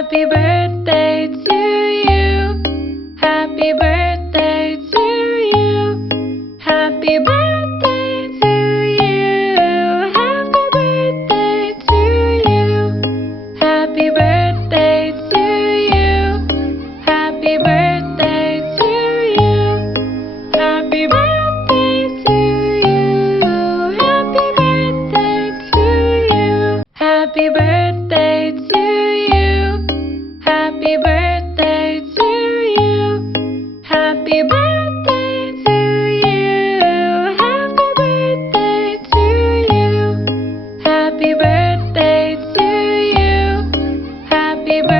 Happy birthday to you. Happy birthday to you. Happy birthday to you. Happy birthday to you. Happy birthday to you. Happy birthday to you. Happy birthday to you. Happy birthday to you. Happy birthday to you. Happy birthday to you. Happy birthday to you. Happy birthday to you. Happy birthday to you. Happy birthday.